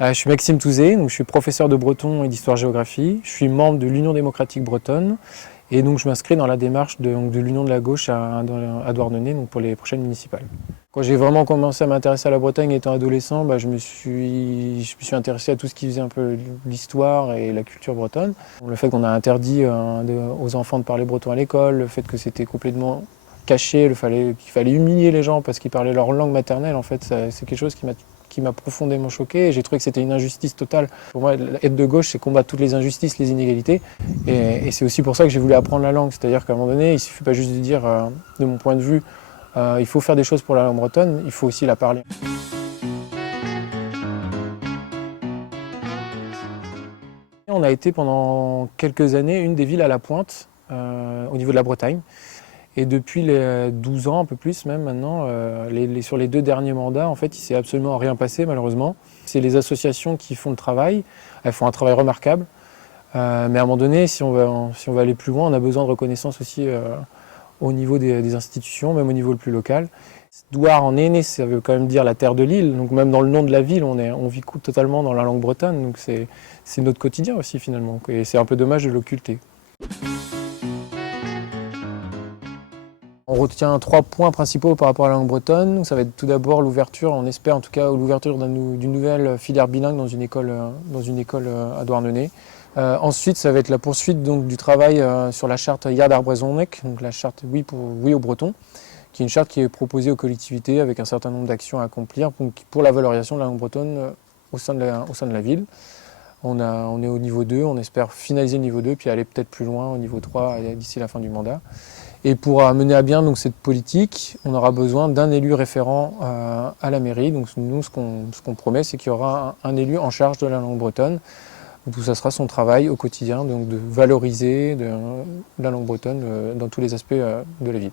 Je suis Maxime Touzé, donc je suis professeur de breton et d'histoire-géographie. Je suis membre de l'Union démocratique bretonne et donc je m'inscris dans la démarche de l'Union de la gauche à Douarnenez donc pour les prochaines municipales. Quand j'ai vraiment commencé à m'intéresser à la Bretagne étant adolescent, je me suis intéressé à tout ce qui faisait un peu l'histoire et la culture bretonne. Le fait qu'on a interdit aux enfants de parler breton à l'école, le fait que c'était complètement caché, qu'il fallait humilier les gens parce qu'ils parlaient leur langue maternelle, en fait, c'est quelque chose qui m'a profondément choqué et j'ai trouvé que c'était une injustice totale. Pour moi, être de gauche, c'est combattre toutes les injustices, les inégalités et c'est aussi pour ça que j'ai voulu apprendre la langue. C'est-à-dire qu'à un moment donné, il ne suffit pas juste de dire, de mon point de vue, il faut faire des choses pour la langue bretonne, il faut aussi la parler. On a été pendant quelques années une des villes à la pointe au niveau de la Bretagne. Et depuis les 12 ans, un peu plus même maintenant, sur les 2 derniers mandats, en fait, il ne s'est absolument rien passé malheureusement. C'est les associations qui font le travail, elles font un travail remarquable. Mais à un moment donné, si on veut aller plus loin, on a besoin de reconnaissance aussi au niveau des institutions, même au niveau le plus local. Douar en est né, ça veut quand même dire la terre de l'île, donc même dans le nom de la ville, on vit totalement dans la langue bretonne, donc c'est notre quotidien aussi finalement, et c'est un peu dommage de l'occulter. On retient 3 points principaux par rapport à la langue bretonne. Ça va être tout d'abord l'ouverture, on espère en tout cas, l'ouverture d'une nouvelle filière bilingue dans une école à Douarnenez. Ensuite, ça va être la poursuite donc, du travail sur la charte Yard Arbrezonek, donc la charte Oui aux Bretons, qui est une charte qui est proposée aux collectivités avec un certain nombre d'actions à accomplir pour la valorisation de la langue bretonne au sein de la ville. On est au niveau 2, on espère finaliser le niveau 2 puis aller peut-être plus loin au niveau 3 d'ici la fin du mandat. Et pour mener à bien donc, cette politique, on aura besoin d'un élu référent à la mairie. Donc nous, ce qu'on promet, c'est qu'il y aura un élu en charge de la langue bretonne. Donc ça sera son travail au quotidien, donc de valoriser la langue bretonne dans tous les aspects de la vie.